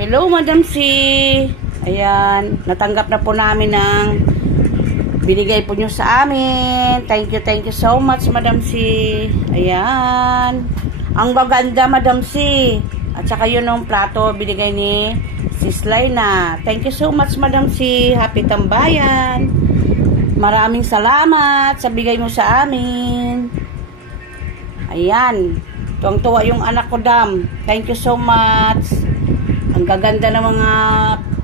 Hello, Madam C. Ayan, natanggap na po namin ng binigay po nyo sa amin. Thank you so much, Madam C. Ayan. Ang maganda, Madam C. At saka yun yung plato binigay ni Sis Laina. Thank you so much, Madam C. Happy tambayan. Maraming salamat sa bigay mo sa amin. Ayan. Tuwang-tuwa yung anak ko, Dam. Thank you so much. Ang gaganda ng mga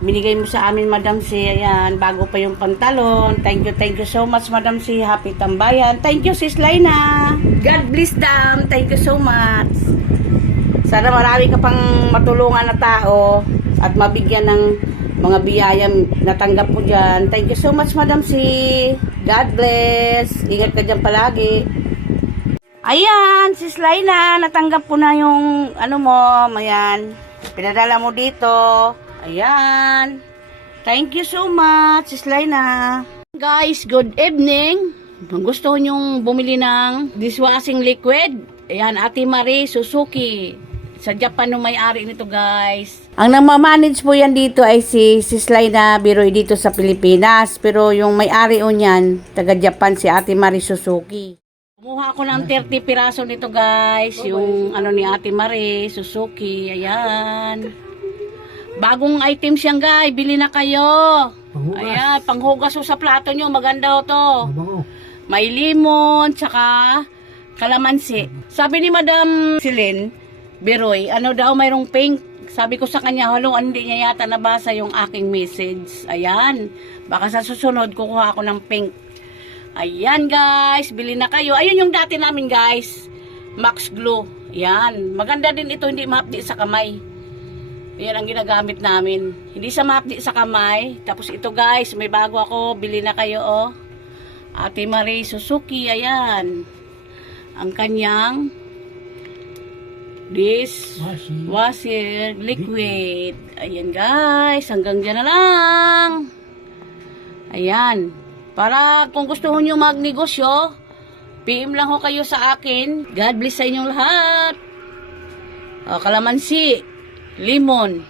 binigay mo sa amin, Madam C. Ayan. Bago pa yung pantalon. Thank you so much, Madam C. Happy tambayan. Thank you, Sis Laina. God bless, Dam. Thank you so much. Sana marami ka pang matulungan na tao at mabigyan ng mga biyayang natanggap mo dyan. Thank you so much, Madam C. God bless. Ingat ka dyan palagi. Ayan, Sis Laina, natanggap ko na yung ano mo, ayan, pinadala mo dito. Ayan. Thank you so much, Sis Laina. Guys, good evening. Kung gusto nyong bumili ng dishwashing liquid, ayan, Ate Marie Suzuki. Sa Japan no may-ari nito, guys. Ang nagmamanage po yan dito ay si Sis Laina Biroy dito sa Pilipinas. Pero yung may-ari o niyan, taga Japan, si Ate Marie Suzuki. Kumuha ako ng 30 piraso nito, guys. Yung ano ni Ate Marie Suzuki. Ayan. Bagong items yan, guys. Bili na kayo. Ayan, panghugas sa plato nyo. Maganda to. May limon, tsaka kalamansi. Sabi ni Madam Celine Biroy, ano daw mayroong pink. Sabi ko sa kanya, hindi niya yata nabasa yung aking message. Ayan. Baka sa susunod, kukuha ako ng pink. Ayan, guys, bili na kayo. Ayun yung dati namin, guys, Max Glue. Ayan, maganda din ito, hindi mahapdi sa kamay. Ayan ang ginagamit namin. Hindi sa mahapdi sa kamay. Tapos ito, guys, may bago ako, bili na kayo, oh. Ate Marie Suzuki, ayan. Ang kanyang dishwasher liquid. Ayan, guys, hanggang dyan na lang. Ayan. Para kung gusto nyo magnegosyo, PM lang ho kayo sa akin. God bless sa inyong lahat. Kalamansi, limon,